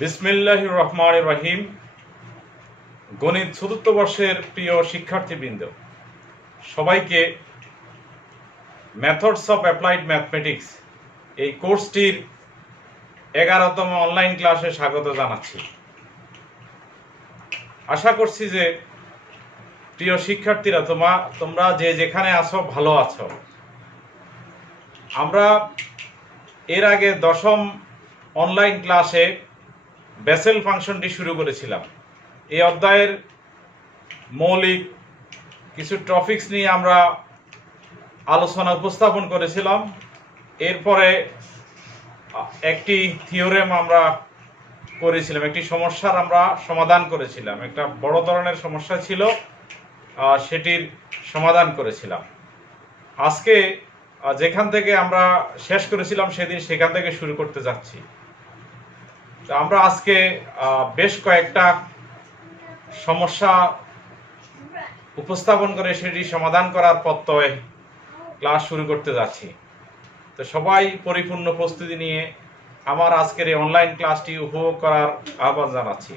বিসমিল্লাহির রহমানির রহিম। গণিত চতুর্থ বর্ষের প্রিয় শিক্ষার্থীবৃন্দ, সবাইকে মেথডস অফ অ্যাপ্লাইড ম্যাথমেটিক্স এই কোর্সটির 11তম অনলাইন ক্লাসে স্বাগত জানাচ্ছি। আশা করছি যে প্রিয় শিক্ষার্থীরা তোমরা যে যেখানে আছো ভালো আছো। আমরা এর আগে 10ম অনলাইন ক্লাসে বেসেল ফাংশনটি শুরু করেছিলাম। এই অধ্যায়ের মৌলিক কিছু টপিকস নিয়ে আমরা আলোচনা উপস্থাপন করেছিলাম। এরপরে একটি থিওরেম আমরা করেছিলাম, একটি সমস্যার আমরা সমাধান করেছিলাম। একটা বড় ধরনের সমস্যা ছিল, সেটির সমাধান করেছিলাম। আজকে যেখান থেকে আমরা শেষ করেছিলাম সেখান থেকে শুরু করতে যাচ্ছি। তো আমরা আজকে বেশ কয়েকটা সমস্যা উপস্থাপন করে সেটি সমাধান করার প্রত্যয়ে ক্লাস শুরু করতে যাচ্ছি। তো সবাই পরিপূর্ণ প্রস্তুতি নিয়ে আমার আজকের এই অনলাইন ক্লাসটি উপভোগ করার আহ্বান জানাচ্ছি।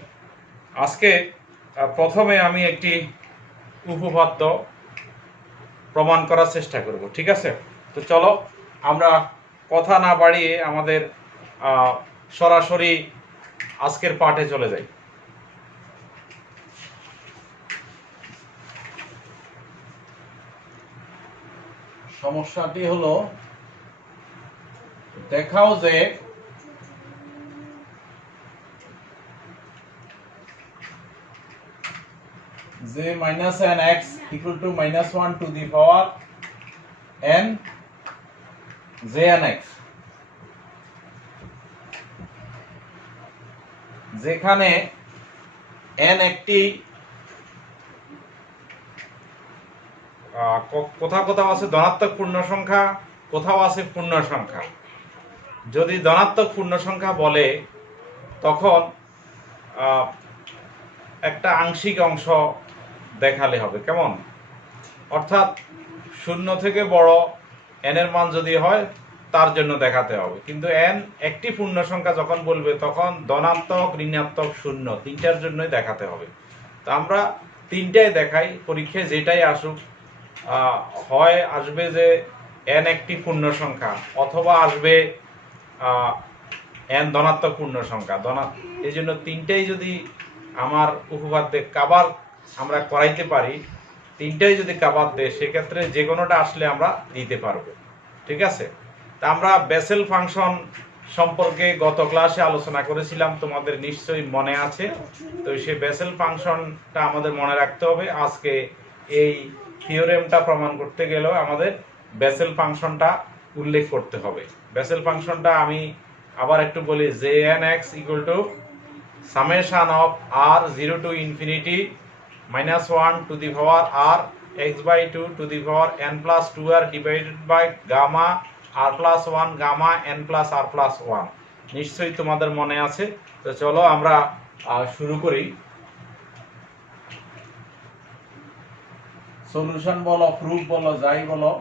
আজকে প্রথমে আমি একটি উপপাদ্য প্রমাণ করার চেষ্টা করব, ঠিক আছে? তো চলো আমরা কথা না বাড়িয়ে আমাদের সরাসরি আজকের পাঠে চলে যাই। সমস্যাটি হলো, দেখাও যে minus N x equal two minus 1 to the power N J n x, যেখানে এন একটি কোথাও কোথাও আছে ধনাত্মক পূর্ণ সংখ্যা, কোথাও আছে পূর্ণ সংখ্যা। যদি ধনাত্মক পূর্ণ সংখ্যা বলে তখন একটা আংশিক অংশ দেখালে হবে, কেমন? অর্থাৎ 0 থেকে বড় এন এর মান যদি হয় তার জন্য দেখাতে হবে। কিন্তু এন একটি পূর্ণ সংখ্যা যখন বলবে তখন ধনাত্মক, ঋণাত্মক, শূন্য তিনটার জন্যই দেখাতে হবে। তো আমরা তিনটাই দেখাই, পরীক্ষায় যেটাই আসুক, হয় আসবে যে এন একটি পূর্ণ সংখ্যা, অথবা আসবে এন ধনাত্মক পূর্ণ সংখ্যা। এই জন্য তিনটাই যদি আমার উপপাদ্যে কাবার আমরা করাইতে পারি, তিনটাই যদি কাবার দেয়, সেক্ষেত্রে যে কোনোটা আসলে আমরা দিতে পারবো, ঠিক আছে? তা আমরা বেসেল ফাংশন সম্পর্কে গত ক্লাসে আলোচনা করেছিলাম, তোমাদের নিশ্চয়ই মনে আছে। তো সেই বেসেল ফাংশনটা আমাদের মনে রাখতে হবে। আজকে এই থিওরেমটা প্রমাণ করতে গেলেও আমাদের বেসেল ফাংশনটা উল্লেখ করতে হবে। বেসেল ফাংশনটা আমি আবার একটু বলি, j n x equal to summation of r 0 to infinity minus 1 to the power r x by 2 to the power n plus 2r divided by gamma r plus 1 gamma n plus r plus 1। নিশ্চয়ই তোমাদের মনে আছে। তো চলো আমরা শুরু করি। Solution বলো, প্রুফ বলো, যাই বলো,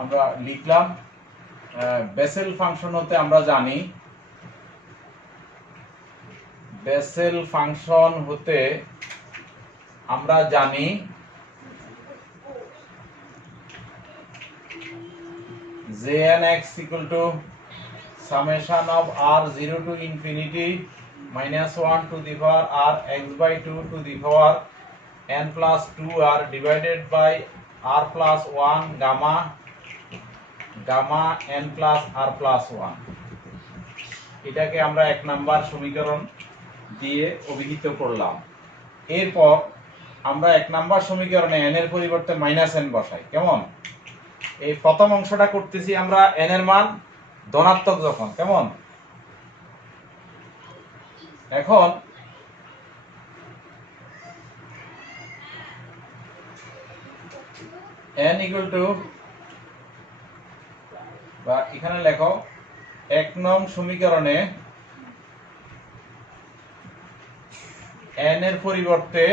আমরা লিখলাম। বেসেল ফাংশন হতে আমরা জানি, বেসেল ফাংশন হতে আমরা জানি Jn(x) equal to summation of r 0 to infinity minus 1 to the power r x by 2 to the power n plus 2r divided by r plus 1 gamma n plus r plus 1। এটাকে আমরা 1 number সমীকরণ দিয়ে অভিহিত করলাম। এরপর আমরা 1 number সমীকরণে n এর পরিবর্তে মাইনাস n বসাই, কেমন? এই প্রথম অংশটা করতেছি আমরা n এর মান ধনাত্মক যখন, কেমন? এখন n ইকুয়াল টু, বা এখানে লেখো 1 নং সমীকরণে n এর পরিবর্তে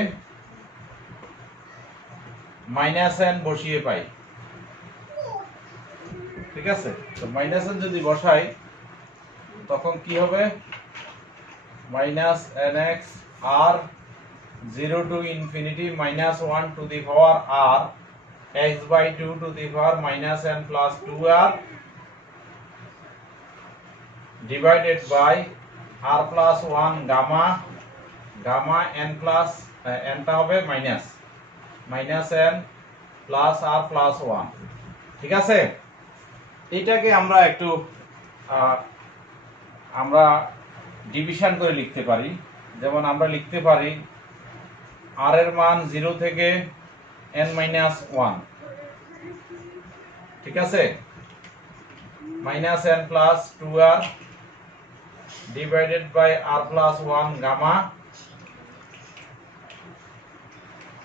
মাইনাস n বসিয়ে পাই, ঠিক আছে? তো মাইনাস n যদি বসাই তখন কি হবে? minus nx r 0 to infinity minus 1 to the power r x by 2 to the power minus n plus 2r divided by r plus 1 gamma n plus n টা হবে minus n plus r plus 1 ঠিক আছে। এটাকে আমরা একটু আমরা division করে লিখতে পারি। যেমন আমরা লিখতে পারি r এর মান 0 থেকে n minus 1 ঠিক আছে, minus n plus 2r divided by r plus 1 gamma,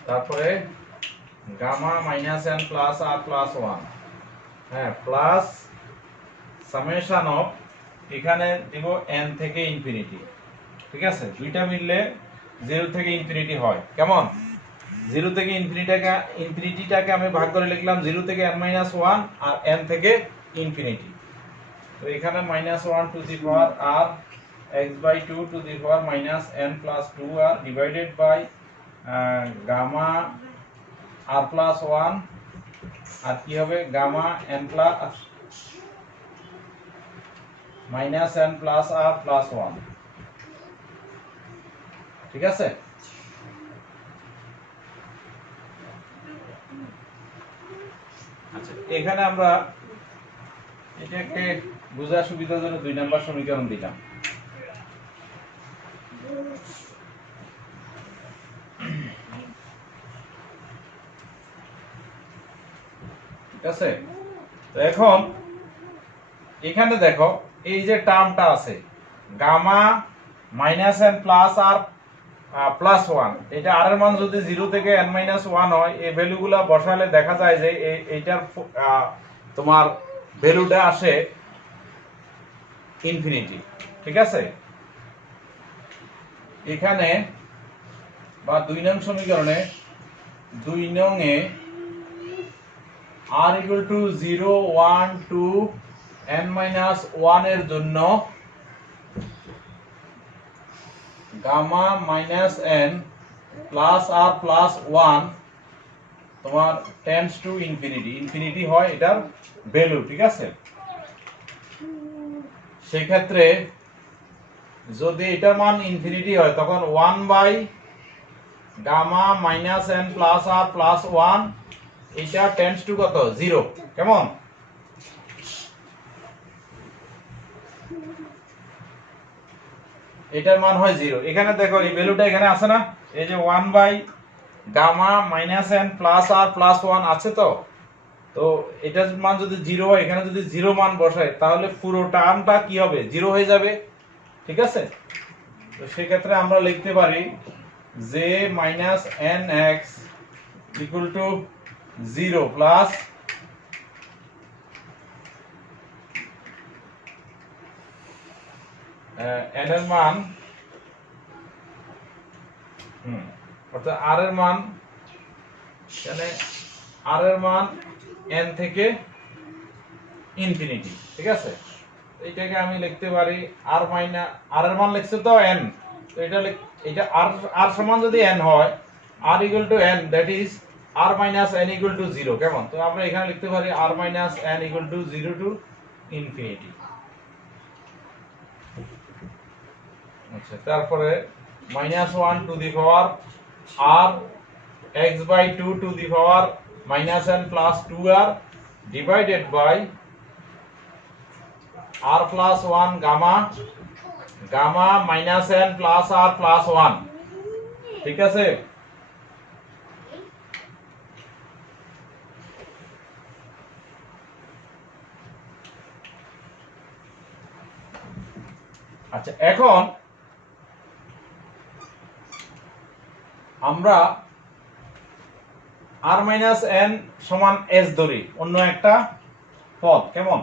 তারপরে gamma minus n plus r plus 1 হ্যাঁ প্লাস সামেশন অফ এখানে দিব n থেকে ইনফিনিটি ঠিক আছে, দুইটা মিললে 0 থেকে ইনফিনিটি হয় কেমন, 0 থেকে ইনফিনিটিটাকে আমি ভাগ করে লিখলাম 0 থেকে n minus 1 আর n থেকে ইনফিনিটি। তো এখানে -1 to the power r x by 2 to the power minus n plus 2r divided by gamma r plus 1 আর কি হবে gamma n plus minus n plus r plus 1 ঠিক আছে। আচ্ছা এখানে আমরা এটাকে বোঝার সুবিধার জন্য 2 নম্বর সমীকরণ দিলাম। ঠিক আছে, তো এখন এখানে দেখো এই যে টার্মটা আছে gamma minus N plus r plus 1, এটা আর এর মান যদি 0 থেকে n মাইনাস 1 হয় এই ভ্যালুগুলো বসালে দেখা যায় যে এইটার তোমার ভ্যালুটা আসে ইনফিনিটি ঠিক আছে। এখানে বা 2 নং সমীকরণে 2 নং এ r equal to 0 1 2 n minus 1 এর জন্য gamma minus n plus r plus 1 তোমার টেন্ডস টু ইনফিনিটি হয় এটার ভ্যালু ঠিক আছে। সেই ক্ষেত্রে যদি এটার মান ইনফিনিটি হয় তখন 1 by gamma minus n plus r plus 1 এটা টেন্ডস টু কত 0 কেমন, এটার মান হয় 0। এখানে দেখো এই ভ্যালুটা এখানে আছে না, এই যে 1 by gamma minus n plus r plus 1 আছে, তো তো এটার মান যদি 0 হয় এখানে যদি 0 মান বসাই তাহলে পুরো টার্মটা কি হবে 0 হয়ে যাবে ঠিক আছে। তো সেই ক্ষেত্রে আমরা লিখতে পারি j minus nx equal to 0 plus n এর মান অর্থাৎ r এর মান এখানে r এর মান n থেকে ইনফিনিটি ঠিক আছে। এইটাকে আমি লিখতে পারি r মাইনাস r এর মান লিখছে তো n, তো এটা r সমান যদি n হয় r equal to n that is r minus n equal to 0 কেমন, তো আমরা এখানে লিখতে পারি r minus n equal to 0 to infinity. আচ্ছা তারপরে -1 to the power r x by 2 to the power minus n plus 2r divided by r plus 1 gamma minus n plus r plus 1 ঠিক আছে। আচ্ছা এখন আমরা r মাইনাস n সমান s ধরি অন্য একটা পদ কেমন,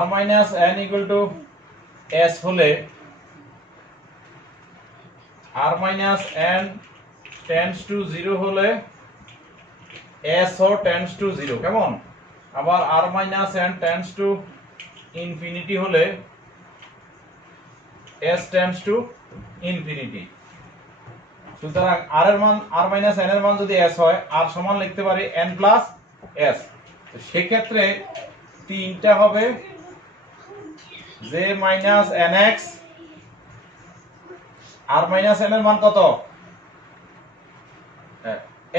r minus n equal to s হলে r minus n tends to 0 হলে s ও টেন্ডস টু 0 কেমন, আবার r minus n tends to infinity হলে s টেন্ডস টু ইনফিনিটি। সুতরাং r এর মান r মাইনাস n এর মান যদি s হয়, r সমান লিখতে পারি n প্লাস s। তো সেক্ষেত্রে তিনটা হবে j minus nx, r minus n এর মান কত,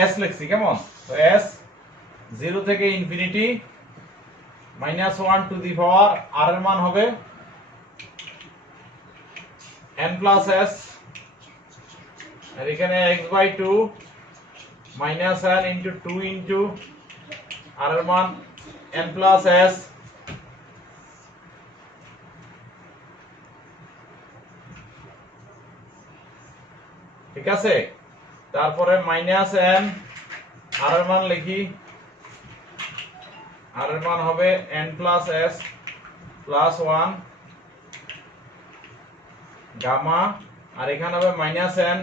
s লিখছি কেমন, তো s 0 থেকে infinity minus 1 to the power r এর মান হবে n প্লাস s, আর এখানে x by 2 minus n into 2 into r এর মান n প্লাস s, ঠিক আছে। তারপরে মাইনাস n, r এর মান লিখি, r এর মান হবে n plus s plus 1 gamma, আর এখানে হবে মাইনাস n,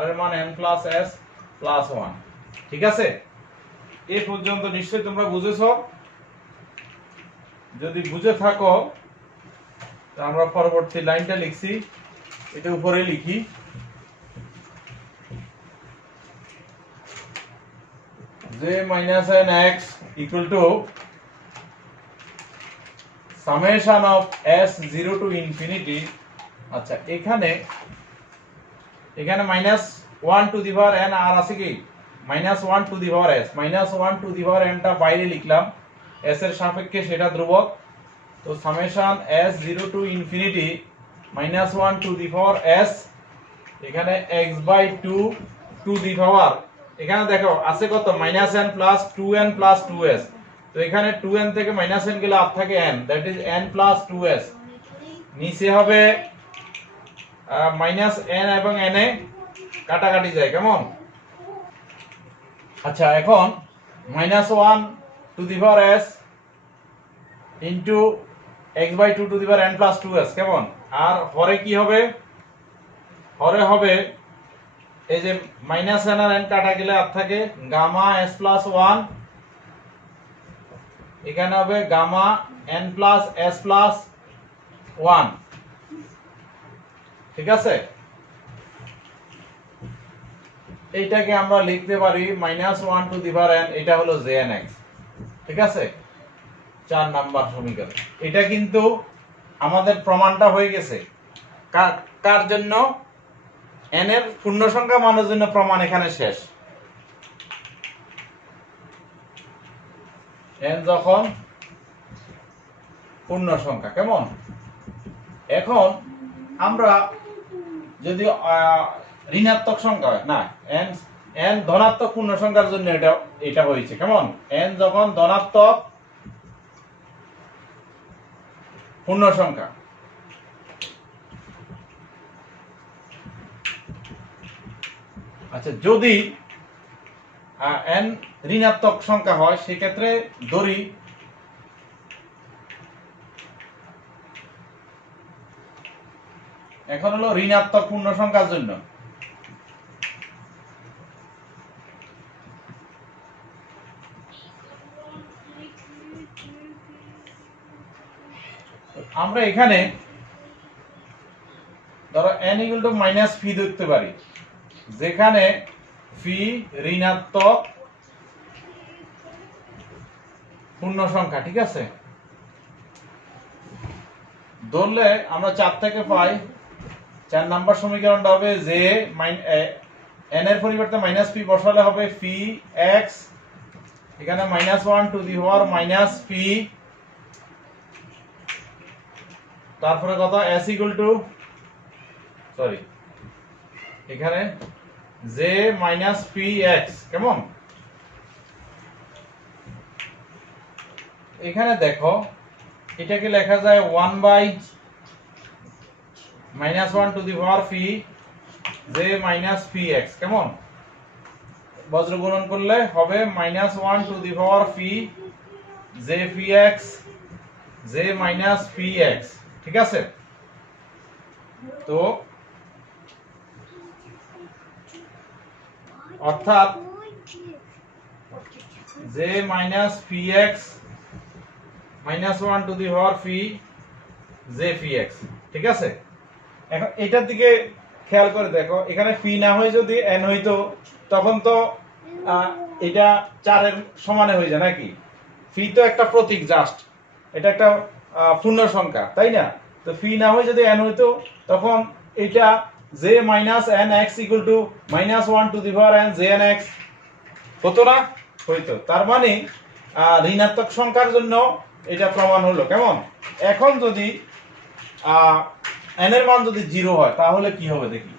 r এর মান n প্লাস s প্লাস 1। ঠিক আছে, এই পর্যন্ত নিশ্চয়ই তোমরা বুঝেছো। যদি বুঝে থাকো তো আমরা পরবর্তী লাইনটা লিখছি, এটা উপরে লিখি, j minus nx equal to summation of s 0 to infinity। আচ্ছা, এখানে minus 1 to the power n আর আছে কি minus 1 to the power s, minus 1 to the power n টা বাইরে লিখলাম, s এর সাপেক্ষে সেটা ধ্রুবক। তো summation s 0 to infinity minus 1 to the power s, এখানে x বাই 2 টু দি পাওয়ার, এখানে দেখো আছে কত minus n plus 2n plus 2s। তো এখানে 2n থেকে মাইনাস n গেলে আর থাকে n, that is n plus 2s। নিচে হবে মাইনাস n এবং n এ কাটাকাটি যায় কেমন। আচ্ছা, এখন minus 1 to the power s into x by 2 to the power n plus 2s কেমন, আর হরে কি হবে, হরে হবে এই যে মাইনাস n আর n কাটা গেলে আর থাকে গামা s প্লাস 1, এখানে হবে gamma n plus s plus 1। ঠিক আছে, এইটাকে আমরা লিখতে পারি minus 1 to the power n, এটা হলো jnx। ঠিক আছে, 4 নাম্বার সমীকরণ। এটা কিন্তু আমাদের প্রমাণটা হয়ে গেছে। কার জন্য, n এর পূর্ণ সংখ্যা মানের জন্য প্রমাণ এখানে শেষ। n যখন পূর্ণ সংখ্যা কেমন। এখন আমরা যদি ঋণাত্মক সংখ্যা হয় না, n ধনাত্মক পূর্ণ সংখ্যার জন্য এটা হয়েছে কেমন, n যখন ধনাত্মক পূর্ণ সংখ্যা, আচ্ছা যদি n ঋণাত্মক সংখ্যা হয় সেক্ষেত্রে ধরি এখন হলো ঋণাত্মক পূর্ণ সংখ্যার জন্য, আমরা এখানে ধরো n ইকুয়াল টু মাইনাস ফি ধরতে পারি, যেখানে ফি ঋণাত্মক পূর্ণ সংখ্যা। ঠিক আছে, ধরলে আমরা 4 থেকে পাই, 4 নাম্বার সমীকরণটা হবে যে n এর পরিবর্তে মাইনাস পি বসালে হবে ফি এক্স, এখানে minus 1 to the power minus p, তারপরে কত s ইকুয়াল টু সরি এখানে j মাইনাস পি এক্স কেমন। এখানে দেখো এটাকে লেখা যায় 1 by minus 1 to the power p j minus p x কেমন, বজ্র গুণন করলে হবে minus 1 to the power p j p x j minus p x. ঠিক আছে, তো অর্থাৎ j minus phi x minus 1 to the power fee J fee x. ঠিক আছে, এখন এটার দিকে খেয়াল করে দেখো, এখানে ফি না হয়ে যদি এন হইতো তখন তো এটা 4 এর সমানে হয়ে যায় নাকি? ফি তো একটা প্রতীক, জাস্ট এটা একটা পূর্ণ সংখ্যা, তাই না? তো ফি না হয়ে যদি এন হইতো তখন এটা j minus N x equal two minus 1 to the power N J n x হতো না? হইতো। তার মানে ঋণাত্মক সংখ্যার জন্য এটা প্রমাণ হলো। কেমন? এখন যদি এন এর মান যদি 0 হয় তাহলে কি হবে দেখি।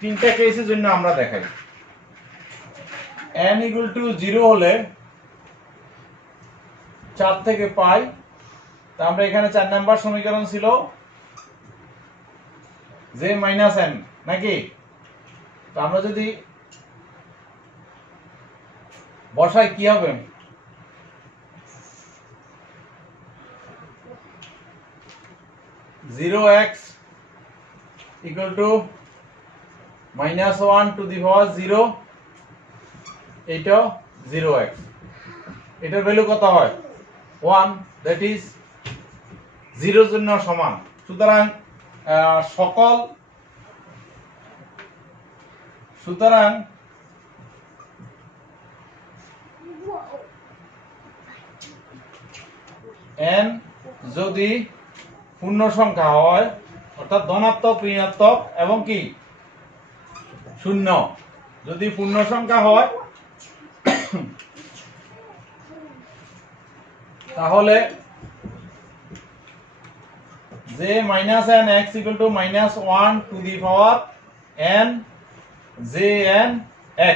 তিনটা কেসের জন্য আমরা দেখাই। n ইকুয়াল টু 0 হলে 4 থেকে পাই, তা আমরা এখানে 4 নাম্বার সমীকরণ ছিল j মাইনাস n নাকি? তো আমরা যদি বসাই কি হবে? 0x equal to minus 1 to the power 0, এটা 0x, এটার ভ্যালু কত হয়? 1, that is 0 এর জন্য সমান। সুতরাং n যদি পূর্ণ সংখ্যা হয়, অর্থাৎ ধনাত্মক, ঋণাত্মক এবং কি শূন্য, যদি পূর্ণ সংখ্যা হয় তাহলে j minus n x equal two minus 1 to the power n j n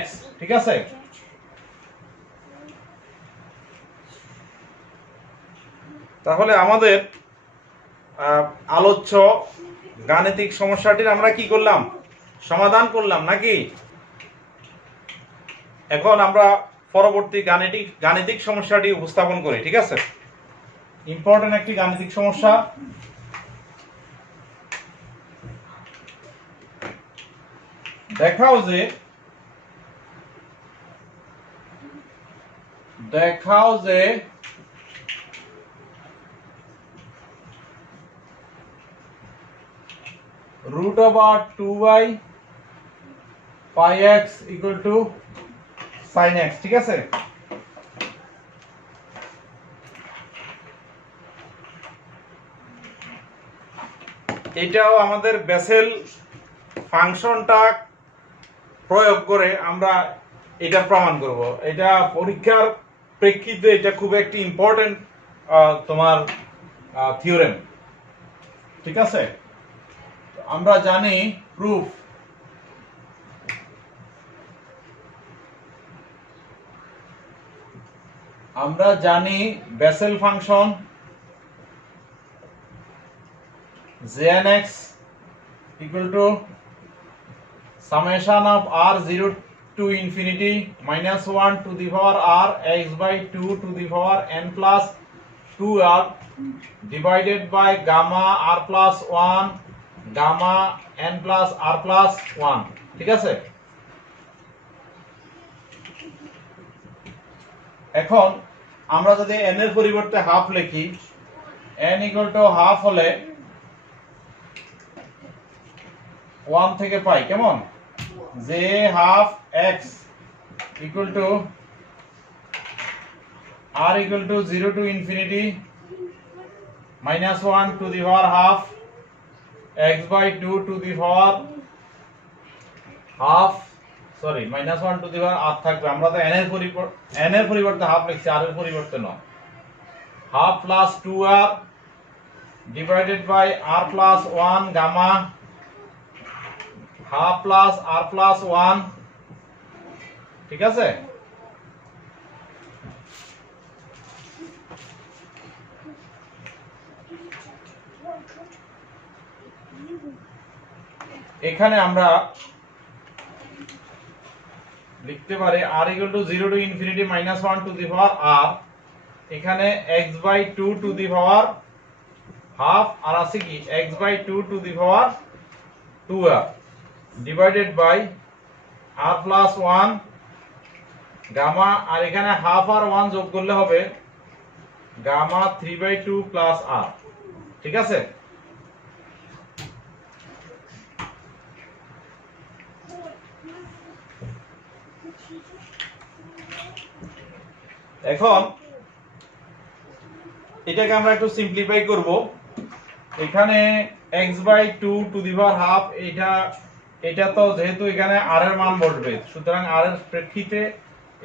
x। ঠিক আছে, তাহলে আমাদের আলোচ্য গাণিতিক সমস্যাটির আমরা কি করলাম? সমাধান করলাম নাকি? এখন আমরা পরবর্তী গাণিতিক সমস্যাটি উপস্থাপন করি। ঠিক আছে, ইম্পর্টেন্ট একটি গাণিতিক সমস্যা। দেখাও যে root over 2y pi x equal to sin x। ঠিক আছে, এটাও আমাদের বেসেল ফাংশনটা প্রয়োগ করে আমরা এটা প্রমাণ করব। এটা পরীক্ষার প্রেক্ষিতে এটা খুব একটি ইম্পর্টেন্ট তোমার থিওরেম। ঠিক আছে, আমরা জানি প্রুফ, আমরা জানি Bessel function jnx equal to summation of r0 to infinity minus 1 to the power r x by 2 to the power n plus 2r divided by gamma r plus 1 gamma n plus r plus 1। ঠিক আছে, এখন আমরা যদি n এর পরিবর্তে half লিখি, n equal to half হলে 1 থেকে পাই। কেমন? j half x equal to r equal to 0 to infinity minus 1 to the power half x by 2 to the power half, sorry minus 1 to the power r থাকবে। আমরা তো n এর পরিবর্তে half লিখছি, r এর পরিবর্তে নয়। half plus 2r divided by r plus 1 gamma half plus r plus 1। ঠিক আছে, এখানে আমরা লিখতে পারি r equal to 0 to infinity minus 1 to the power r, এখানে x by 2 to the power half আর আছে কি x by 2 to the power 2r divided by আর প্লাস 1 গামা, আর এখানে হাফ আর 1 যোগ করলে হবে গামা 3/2 প্লাস আর। ঠিক আছে, এখন এটাকে আমরা একটু সিম্পলিফাই করব। এখানে x/2 to the power half, এটা তো যেহেতু এখানে r এর মান বসবে, সুতরাং r এর প্রেক্ষিতে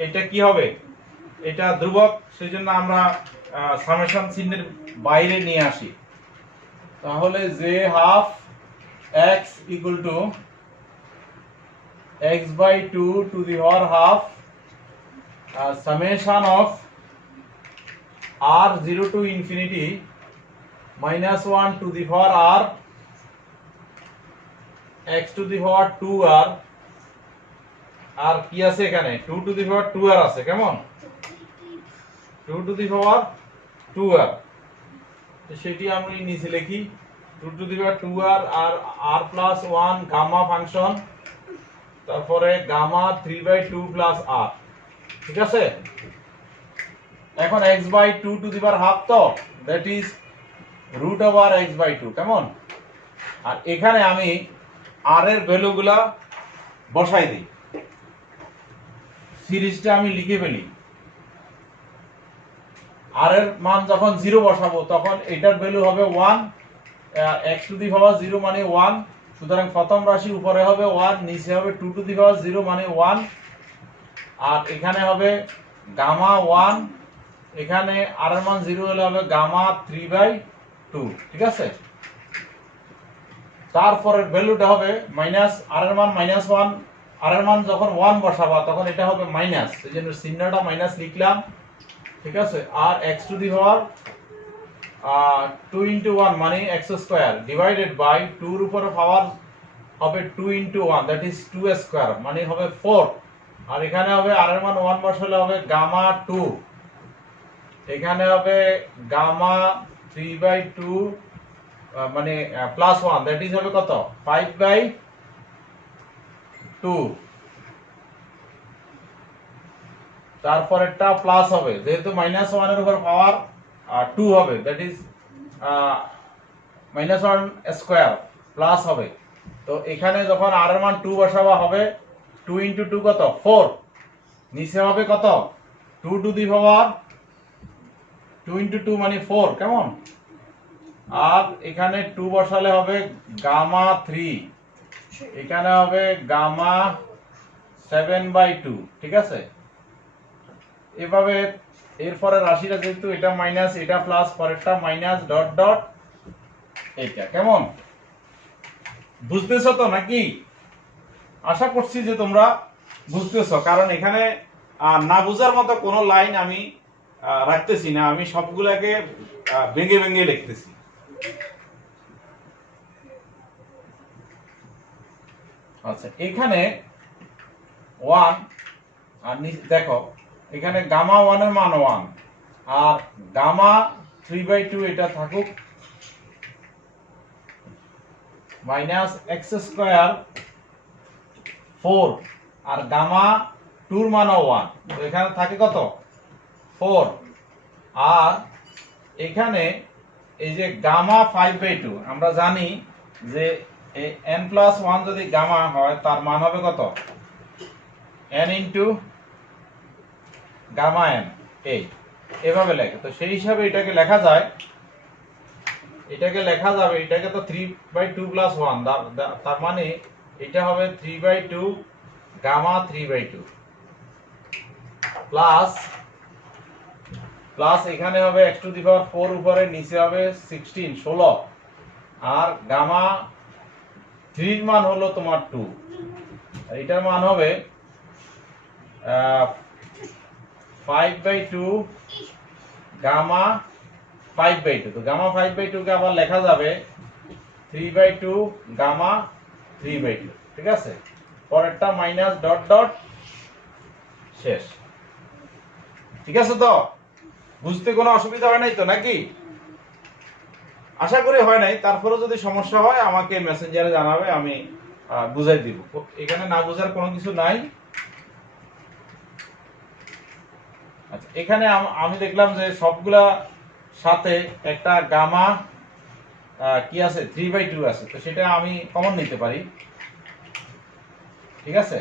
এটা কি হবে, এটা ধ্রুবক, সেজন্য আমরা সামেশন চিহ্নের বাইরে নিয়ে আসি। তাহলে যে half x equal two x/2 to the power half summation of r 0 to infinity minus 1 to the power r x to the power 2r, আর কি আছে এখানে 2 to the power 2r আছে, কেমন 2 to the power 2r, তো সেটি আমরা নিচে লিখি 2 to the power 2r আর r plus 1 গামা ফাংশন, তারপরে গামা 3/2 প্লাস r। ঠিক আছে, এখন x/2 to the power half, তো that is root over x/2, কেমন, আর এখানে আমি r এর ভ্যালুগুলা বসাই দিই, সিরিজটা আমি লিখে ফেলি। r এর মান যখন 0 বসাবো তখন এটার ভ্যালু হবে 1, x টু দি পাওয়ার 0 মানে 1, সুতরাং প্রথম রাশি উপরে হবে 1, নিচে হবে 2 টু দি পাওয়ার 0 মানে 1, আর এখানে হবে গামা 1, এখানে r এর মান 0 হলে হবে গামা 3/2। ঠিক আছে, তারপরে ভ্যালুটা হবে মাইনাস r এর মান -1, r এর মান যখন 1 বসাবা তখন এটা হবে মাইনাস, সেজন্য চিহ্নটা মাইনাস লিখলাম। ঠিক আছে, আর x to the power 2 into 1 মানে x স্কয়ার ডিভাইডেড বাই 2 এর উপরে পাওয়ার হবে 2 into 1 দ্যাট ইজ 2 স্কয়ার মানে হবে 4, আর এখানে হবে r এর মান 1 বসালে হবে গামা 2, এখানে হবে গামা 3/2 মানে প্লাস 1 দ্যাট ইজ হবে কত 5/2, তারপরেরটা প্লাস হবে, যেহেতু -1 এর উপর পাওয়ার 2 হবে দ্যাট ইজ -1 স্কয়ার প্লাস হবে, তো এখানে যখন r এর মান 2 বসাবা হবে 2 into 2 কত 4, নিচে হবে কত 2 টু দি পাওয়ার 2 into 2 মানে 4, কেমন, আর এখানে 2 বসালে হবে গামা 3, এখানে হবে গামা 7/2। ঠিক আছে, এভাবে এরপরে রাশিটা যেহেতু এটা মাইনাস এটা প্লাস, পরেরটা মাইনাস ডট ডট এটা, কেমন বুঝতেছো তো নাকি? আশা করছি যে তোমরা বুঝতেছো, কারণ এখানে না বুঝার মতো কোনো লাইন আমি রাখতেছি না, আমি সবগুলোকে ভেঙে ভেঙে লিখতেছি। আচ্ছা, এখানে 1 আর দেখো এখানে গামা 1 এর মান 1 আর গামা 3/2 এটা থাকুক মাইনাস x স্কয়ার 4 আর গামা 2 এর মান 1, তো এখানে থাকে কত 4, আর এখানে এই যে গামা 5/2 আমরা জানি যে n+1 যদি গামা হয় তার মান হবে কত n ইনটু গামা n, এই এভাবে লেখে, তো সেই হিসাবে এটাকে লেখা যায়, এটাকে লেখা যাবে, এটাকে তো 3/2 প্লাস 1 তার মানে এটা হবে 3/2 গামা 3/2 প্লাস প্লাস এখানে হবে x টু দি পাওয়ার 4 উপরে, নিচে হবে 16 আর গামা 3 এর মান হলো তোমার 2, এটার মান হবে 5/2 গামা 5/2, তো গামা 5/2 কে আবার লেখা যাবে 3/2 গামা 3/2। ঠিক আছে, পরেরটা মাইনাস ডট ডট শেষ। ঠিক আছে, তো বুঝতে কোনো অসুবিধা হয় নাই তো নাকি? আশা করি হয় নাই, তারপরে যদি সমস্যা হয় আমাকে মেসেঞ্জারে জানাবে, আমি বুঝাই দিব, এখানে না বোঝার কোনো কিছু নাই। আচ্ছা, এখানে আমি দেখলাম যে সবগুলা সাথে একটা গামা কি আছে 3/2 আছে, তো সেটা আমি কমন নিতে পারি। ঠিক আছে,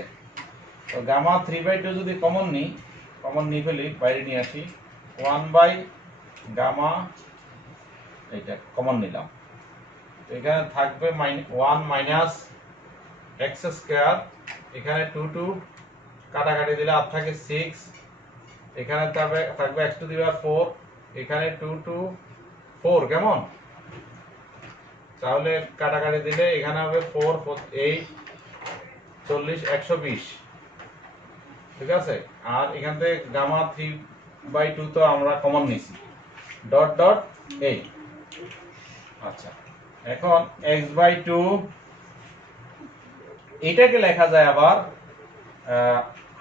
তো গামা 3/2 যদি কমন নিয়ে ফেলি, বাইরে নিয়ে আসি, 1 গামা, এটা কমন নিলাম, তো এখানে থাকবে 1 মাইনাস এক্স স্কয়ার, এখানে 2 কাটাকাটি দিলে আর থাকে 6, এখানে থাকবে x টু দি পাওয়ার 4, এখানে 2 4, কেমন? তাহলে কাটাকাটি দিলে এখানে হবে 4 8 40 120। ঠিক আছে, আর এখান থেকে গামা 3/2 তো আমরা কমন নিছি, ডট ডট 8। আচ্ছা, এখন x/2 এটাকে লেখা যায় আবার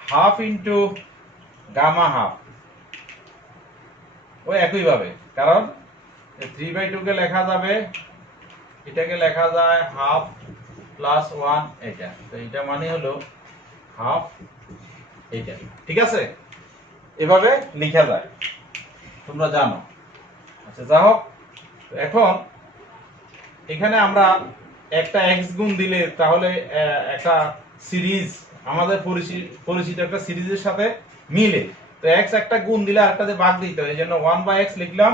হাফ ইন্টু গামা হাফ, ওই একইভাবে, কারণ 3/2 কে লেখা যাবে, এটাকে লেখা যায় হাফ প্লাস 1, এটা, তো এটা মানে হলো হাফ এটা। ঠিক আছে, এভাবে লেখা যায়, তোমরা জানো। আচ্ছা, যা হোক, এখন এখানে আমরা একটা x গুণ দিলে তাহলে একটা সিরিজ, আমাদের পরিচিত একটা সিরিজের সাথে মিলে, তো x একটা গুণ দিলে আরেকটাতে ভাগ দিতে হয়, এজন্য 1/x লিখলাম,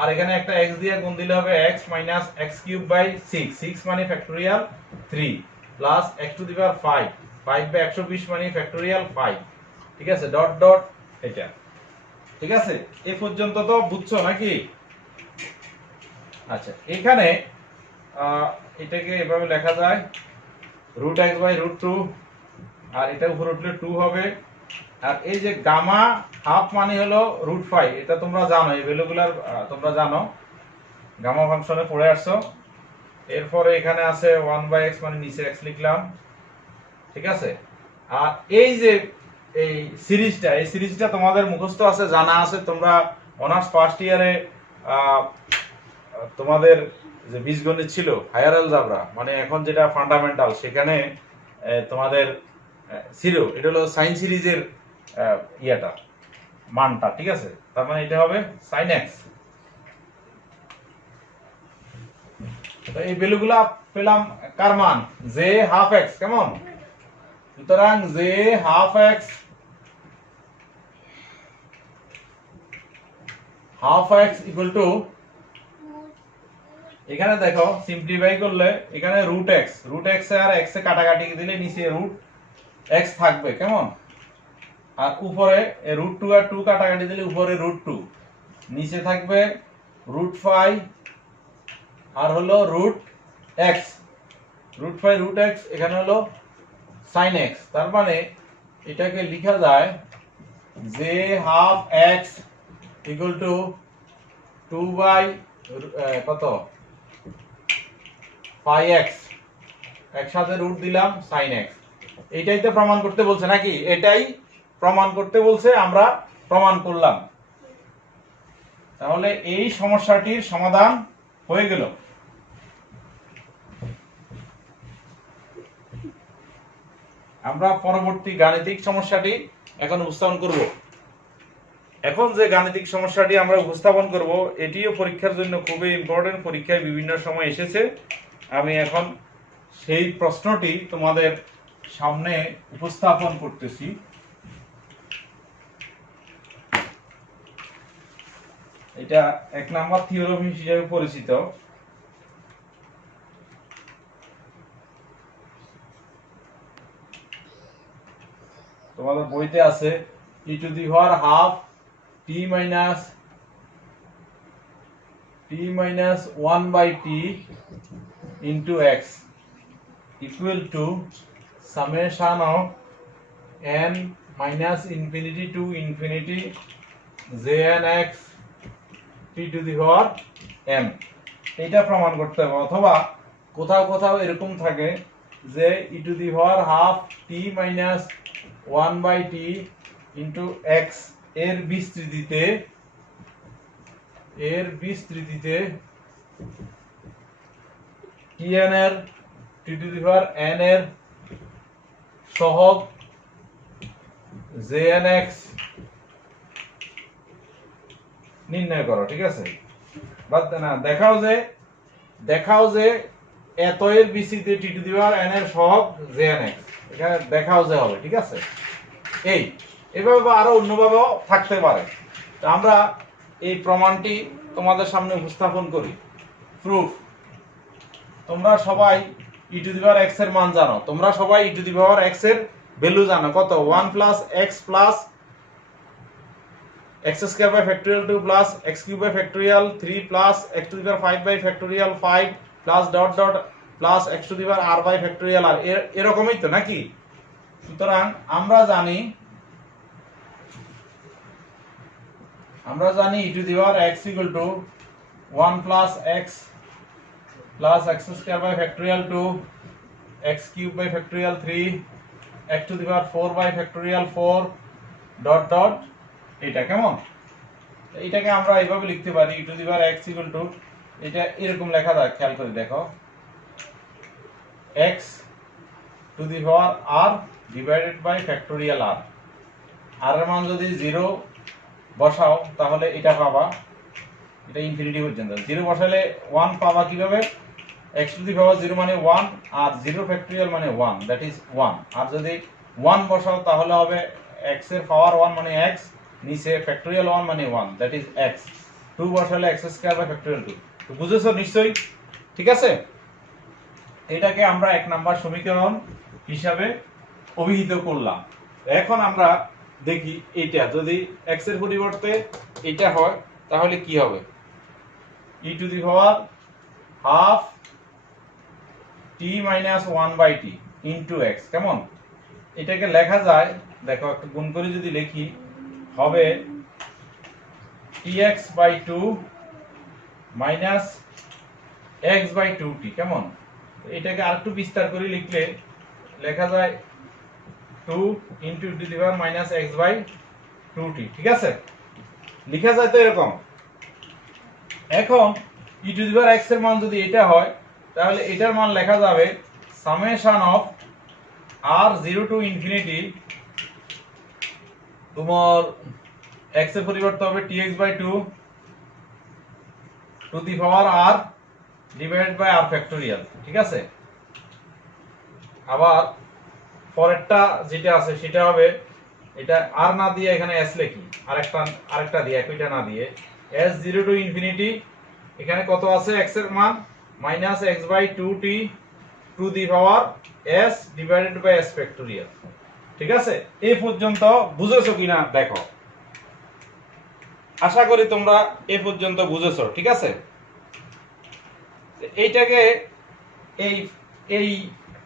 আর এখানে একটা x দিয়ে গুণ দিলে হবে x মাইনাস x³/6, 6 মানে factorial 3 plus x to the power 5, 5/120 মানে ফ্যাক্টরিয়াল 5। ঠিক আছে, ডট ডট এটা। ঠিক আছে, এই পর্যন্ত তো বুঝছো নাকি? আচ্ছা, এখানে এটাকে এভাবে লেখা যায় √x/√2, আর এটা উপরে উঠলে 2 হবে, আর এই যে গামা হাফ মানে হলো √5, এটা তোমরা জানো, এই ভ্যালুগুলার তোমরা জানো, গামা ফাংশনে পড়ে আসছো। এরপরে এখানে আছে 1/x মানে নিচে x লিখলাম। ঠিক আছে, আর এই যে এই সিরিজটা তোমাদের মুখস্থ আছে, জানা আছে, তোমরা অনার্স ফার্স্ট ইয়ারে তোমাদের যে বীজগণিত ছিল, হায়ার অ্যালজেব্রা, মানে এখন যেটা ফান্ডামেন্টাল, সেখানে তোমাদের ছিল, এটা হলো সাইন সিরিজের ইয়াটা, মানটা। ঠিক আছে, তার মানে এটা হবে sin x। তো এই ভ্যালুগুলা পেলাম কার মান? যে হাফ x, কেমন? সুতরাং যে হাফ x ইকুয়াল টু, এখানে দেখো সিম্পলিফাই করলে এখানে √x আর x এ কাটাকাটি দিলে নিচে √x থাকবে, কেমন? আর উপরে √2 আর 2 কাটাকাটি দিলে উপরে √2, নিচে থাকবে √5 আর হলো √x, √5 এখানে হলো sin x। তার মানে এটাকে লেখা যায় যে হাফ x ইকুয়াল টু 2/কত 5x, একসাথে রুট দিলাম sin x। এটাই তো প্রমাণ করতে বলছে নাকি? এটাই প্রমাণ করতে বলছে, আমরা প্রমাণ করলাম। তাহলে এই সমস্যাটির সমাধান হয়ে গেল। আমরা পরবর্তী গাণিতিক সমস্যাটি এখন উপস্থাপন করব। এখন যে গাণিতিক সমস্যাটি আমরা উপস্থাপন করব, এটিও পরীক্ষার জন্য খুবই ইম্পর্টেন্ট, পরীক্ষায় বিভিন্ন সময় এসেছে। আমি এখন সেই প্রশ্নটি তোমাদের সামনে উপস্থাপন করতেছি। এটা 1 নাম্বার থিওরেম হিসেবে পরিচিত। তোমাদের বইতে আছে e to the power half t minus 1/t into x equal to summation of n minus infinity to infinity jn x t to the power n। এটা প্রমাণ করতে হবে, অথবা কোথাও কোথাও এরকম থাকে যে e to the power half t minus 1/t into x এর বিস্তৃতিতে tn এর টি টু দি পাওয়ার n এর সহগ jnx নির্ণয় করো, ঠিক আছে? বাদ না, দেখাও যে এত এর বিসিতে টি টু দি পাওয়ার n এর সহগ jnx, এখানে দেখাও যে হবে, ঠিক আছে? এভাবে আরো অন্যভাবেও থাকতে পারে। তো আমরা এই প্রমাণটি তোমাদের সামনে উপস্থাপন করি। প্রুফ, তোমরা সবাই e to the power x এর মান জানো, তোমরা সবাই e to the power x এর ভ্যালু জানো কত, 1 plus x plus x square by factorial 2 plus x cube by factorial 3 plus x to the power 5 by factorial 5 plus dot dot plus x to the power r by factorial r, এরকমই তো নাকি? সুতরাং আমরা জানি e to the power x equal to 1 plus x plus x square by factorial 2 x cube by factorial 3 x to the power 4 by factorial 4 dot dot, এটা কেমন? এটাকে আমরা এইভাবে লিখতে পারি e to the power x equal to, এটা এরকম লেখা যায়, খেয়াল করে দেখো, x to the power r divided by factorial r। r এর মান যদি 0 বসাও তাহলে এটা পাবা, এটা ইনফিনিটি পর্যন্ত। 0 বসালে 1 পাবা কিভাবে? x টু দি পাওয়ার 0 মানে 1 আর 0 ফ্যাক্টরিয়াল মানে 1, দ্যাট ইজ 1। আর যদি 1 বসাও তাহলে হবে x এর পাওয়ার 1 মানে x, নিচে ফ্যাক্টরিয়াল 1 মানে 1, দ্যাট ইজ x। 2 বসালে x স্কয়ার বাই ফ্যাক্টরিয়াল 2। তো বুঝেছো নিশ্চয়ই, ঠিক আছে? এটাকে আমরা 1 নাম্বার সমীকরণ হিসাবে অভিহিত করলাম। এখন আমরা দেখি এটা যদি x এর পরিবর্তে এটা হয় তাহলে কি হবে? e to the power half t minus 1 by t into x, কেমন? এটাকে লেখা যায়, দেখো একটু গুণ করে যদি লিখি হবে tx by 2 minus x by 2t, কেমন? এটাকে আরেকটু বিস্তার করে লিখলে লেখা যায় 2 into to the power minus x by 2t, ঠিক আছে? লেখা যায় তো এরকম। এখন ই টু দি পাওয়ার x এর মান যদি এটা হয় তাহলে এটার মান লেখা যাবে summation of r 0 to infinity, তোমার x এর পরিবর্তে হবে tx by 2 to the power r divided by r factorial, ঠিক আছে? আবার পরেরটা যেটা আছে সেটা হবে, এটা r না দিয়ে এখানে s লিখি, আরেকটা দিয়ে একইটা না দিয়ে s 0 টু ইনফিনিটি, এখানে কত আছে x এর মান minus x by 2t to the power s divided by s factorial, ঠিক আছে? এই পর্যন্ত বুঝেছো কিনা দেখো, আশা করি তোমরা এই পর্যন্ত বুঝেছো, ঠিক আছে? এইটাকে এই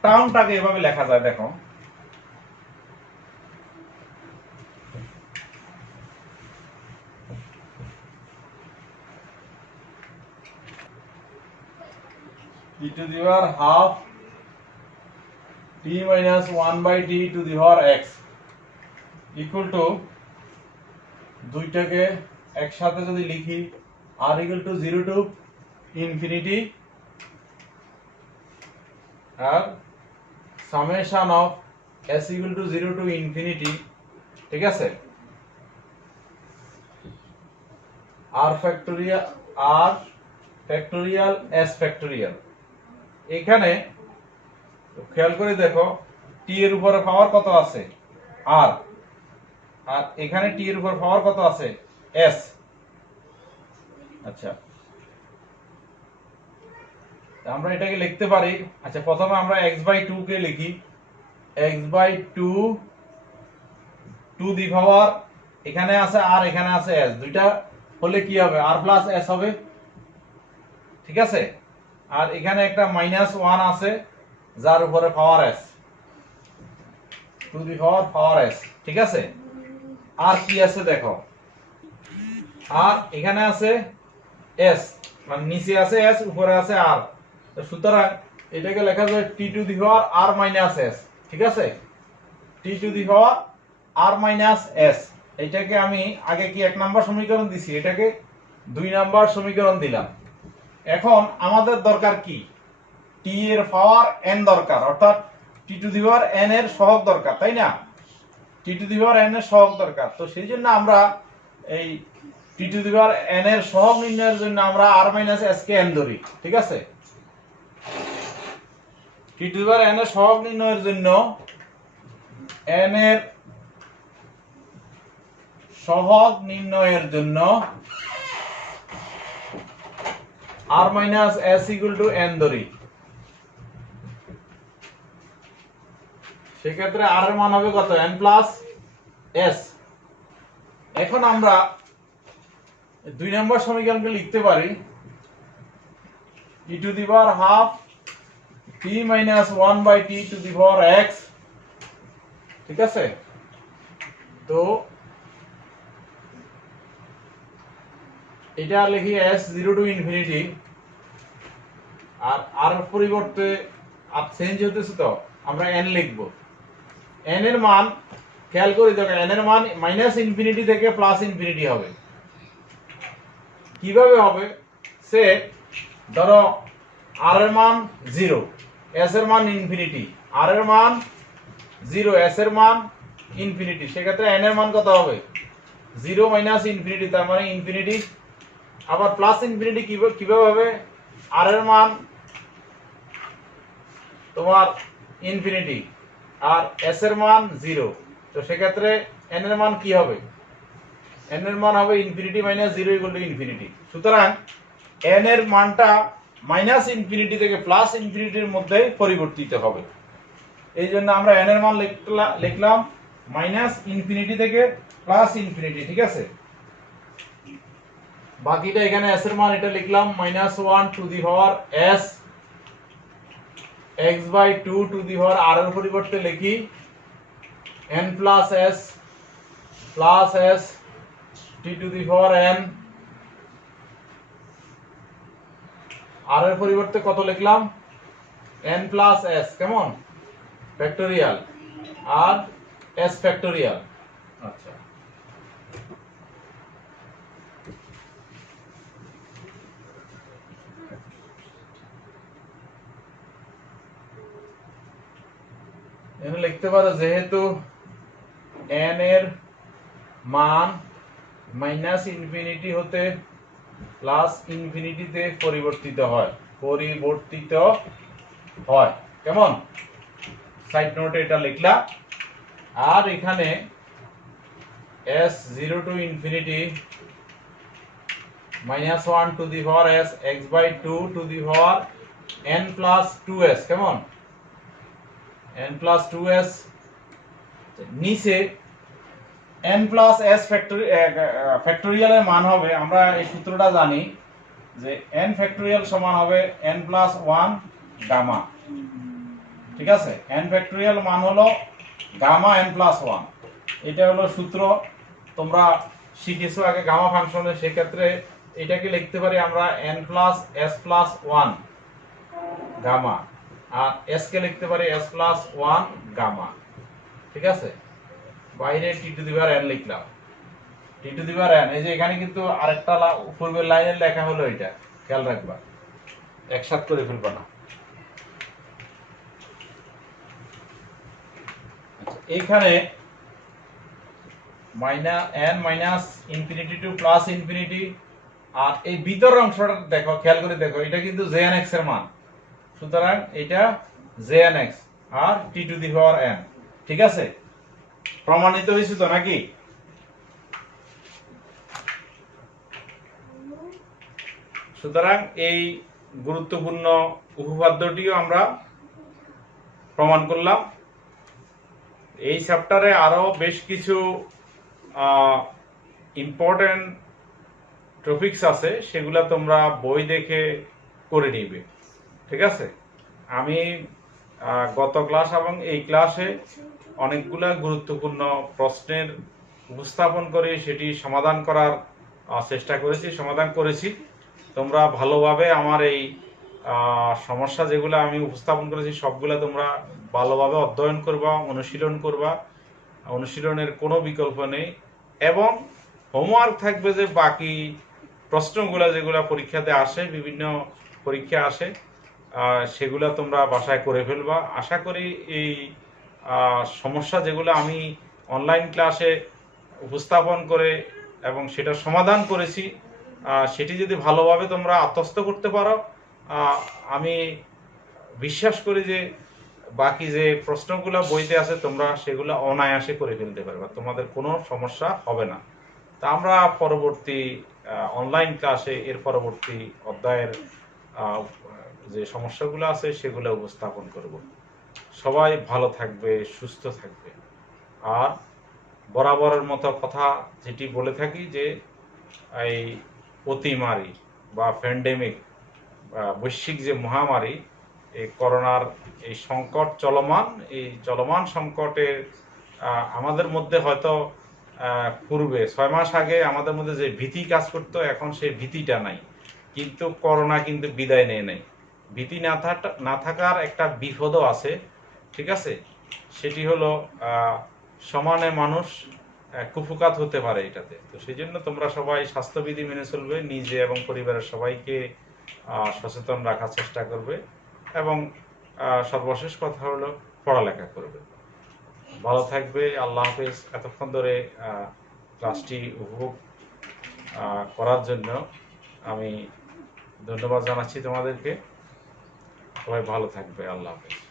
টার্মটাকে এভাবে লেখা যায়, দেখো e to the power half t minus 1 by t to the power x equal to, দুইটাকে একসাথে যদি লিখি r equal to 0 to infinity R summation of s equal to 0 to infinity, ঠিক আছে? r factorial s factorial। এখানে খেয়াল করে দেখো t এর উপরে পাওয়ার কত আছে r, আর এখানে t এর উপর পাওয়ার কত আছে s। আচ্ছা, আমরা এটাকে লিখতে পারি, আচ্ছা প্রথমে আমরা x বাই 2 কে লিখি, x বাই 2 টু দি পাওয়ার, এখানে আছে r এখানে আছে s, দুইটা হলে কি হবে r প্লাস s হবে, ঠিক আছে? আর এখানে একটা মাইনাস 1 আছে যার উপরে পাওয়ার s two the power s, ঠিক আছে? আর কি আছে দেখো, আর এখানে আছে s, মানে নিচে আছে s উপরে আছে r, সুতরাং এটাকে লেখা যায় t two the power r minus s, ঠিক আছে? t two the power r minus s। এটাকে আমি আগে কি 1 নাম্বার সমীকরণ দিছি, এটাকে 2 নাম্বার সমীকরণ দিলাম। এখন আমাদের দরকার কি? টি এর পাওয়ার n দরকার, অর্থাৎ টি টু দি পাওয়ার n এর সহগ দরকার, তাই না? টি টু দি পাওয়ার n এর সহগ দরকার। তো সেই জন্য আমরা এই টি টু দি পাওয়ার n এর সহগ নির্ণয়ের জন্য আমরা r - s কে n ধরি, ঠিক আছে? টি টু দি পাওয়ার n এর সহগ নির্ণয়ের জন্য n এর সহগ নির্ণয়ের জন্য r - s = n ধরি। সেক্ষেত্রে r এর মান হবে কত? n + s। এখন আমরা 2 নম্বর সমীকরণকে লিখতে পারি e to the power half t - 1/t to the power x, ঠিক আছে? তো এটা লিখি s 0 টু ইনফিনিটি, আর r এর পরিবর্তে আর চেঞ্জ হতেছে, তো আমরা n লিখব। n এর মান খেয়াল করে দেখো, n এর মান -ইনফিনিটি থেকে +ইনফিনিটি হবে। কিভাবে হবে? সে ধরো r এর মান 0, s এর মান ইনফিনিটি, r এর মান 0, s এর মান ইনফিনিটি। সেক্ষেত্রে n এর মান কত হবে? 0 - ইনফিনিটি, তার মানে ইনফিনিটি। আবার +ইনফিনিটি কিভাবে হবে? r এর মান তোমার ইনফিনিটি আর s এর মান 0, তো সেক্ষেত্রে n এর মান কি হবে? n এর মান হবে ইনফিনিটি - 0 = ইনফিনিটি। সুতরাং n এর মানটা -ইনফিনিটি থেকে +ইনফিনিটির মধ্যে পরিবর্তিত হবে। এই জন্য আমরা n এর মান লিখলাম -ইনফিনিটি থেকে +ইনফিনিটি, ঠিক আছে? বাকিটা এখানে s এর মান এটা লিখলাম -1 to the power s x/2 to the power r এর পরিবর্তে লিখি n + s t two the power n, r এর পরিবর্তে কত লিখলাম? n + s, কেমন? ফ্যাক্টরিয়াল, আর s ফ্যাক্টরিয়াল। আচ্ছা, এখানে লিখতে পারো যেহেতু n এর মান -ইনফিনিটি হতে +ইনফিনিটিতে পরিবর্তিত হয়, কেমন? সাইড নোটে এটা লিখলা। আর এখানে s 0 to infinity -1 to the power s x/2 to the power n + 2s, কেমন? n + 2s। নিচে n + s ফ্যাক্টরিয়ালের মান হবে, আমরা এই সূত্রটা জানি যে n ফ্যাক্টরিয়াল সমান হবে n + 1 গামা, ঠিক আছে? n ফ্যাক্টরিয়াল মান হলো গামা n + 1। এটা হলো সূত্র, তোমরা শিখেছো আগে গামা ফাংশনে। সেক্ষেত্রে এটাকে লিখতে পারি আমরা n + s + 1 গামা, আর s কে লিখতে পারি s + 1 গামা, ঠিক আছে? বাইরে টি টু দি পাওয়ার n লিখলাম, টি টু দি পাওয়ার n। এই যে এখানে কিন্তু আরেকটা পূর্বের লাইনের লেখা হলো, এটা খেয়াল রাখবা, একসাথে করে ফেলবা না। এইখানে -ইনফিনিটি টু +ইনফিনিটি, আর এই ভিতর অংশটা দেখো, খেয়াল করে দেখো, এটা কিন্তু jnx এর মান। সুতরাং এটা jnx আর t to the power n, ঠিক আছে? প্রমাণিত হয়েছে তো নাকি? সুতরাং এই গুরুত্বপূর্ণ উপপাদ্যটিও আমরা প্রমাণ করলাম। এই চ্যাপ্টারে আরো বেশ কিছু ইম্পর্টেন্ট টপিকস আছে, সেগুলা তোমরা বই দেখে করে নিবে, ঠিক আছে? আমি গত ক্লাস এবং এই ক্লাসে অনেকগুলা গুরুত্বপূর্ণ প্রশ্নের উপস্থাপন করে সেটি সমাধান করার সমাধান করেছি। তোমরা ভালোভাবে আমার এই সমস্যা যেগুলো আমি উপস্থাপন করেছি সবগুলা তোমরা ভালোভাবে অধ্যয়ন করবা, অনুশীলন করবা। অনুশীলনের কোনো বিকল্প নেই। এবং হোমওয়ার্ক থাকবে যে বাকি প্রশ্নগুলো যেগুলো পরীক্ষাতে আসে, বিভিন্ন পরীক্ষা আসে, সেগুলো তোমরা বাসায় করে ফেলবা। আশা করি এই সমস্যা যেগুলো আমি অনলাইন ক্লাসে উপস্থাপন করে এবং সেটা সমাধান করেছি, সেটি যদি ভালোভাবে তোমরা আত্মস্থ করতে পারো, আমি বিশ্বাস করি যে বাকি যে প্রশ্নগুলো বইতে আছে তোমরা সেগুলো অনায়াসে করে ফেলতে পারবে, তোমাদের কোনো সমস্যা হবে না। তা আমরা পরবর্তী অনলাইন ক্লাসে এর পরবর্তী অধ্যায়ের যে সমস্যাগুলো আছে সেগুলো উপস্থাপন করব। সবাই ভালো থাকবে, সুস্থ থাকবে। আর বরাবরের মতো কথা যেটি বলে থাকি যে এই অতিমারি বা প্যান্ডেমিক, বৈশ্বিক যে মহামারী, এই করোনার এই সংকট চলমান, এই চলমান সংকটের আমাদের মধ্যে হয়তো পূর্বে 6 মাস আগে আমাদের মধ্যে যে ভীতি কাজ করতো, এখন সেই ভীতিটা নাই। কিন্তু করোনা কিন্তু বিদায় নেয় নাই। ভীতি না থাকার একটা বিপদও আছে, ঠিক আছে? সেটি হলো সমানে মানুষ কুপকাত হতে পারে এটাতে। তো সেই জন্য তোমরা সবাই স্বাস্থ্যবিধি মেনে চলবে, নিজে এবং পরিবারের সবাইকে সচেতন রাখার চেষ্টা করবে, এবং সর্বশেষ কথা হলো পড়ালেখা করবে। ভালো থাকবে। আল্লাহ হাফেজ। এতক্ষণ ধরে ক্লাসটি উপভোগ করার জন্য আমি ধন্যবাদ জানাচ্ছি তোমাদেরকে। সবাই ভালো থাকবে। আল্লাহ হাফেজ।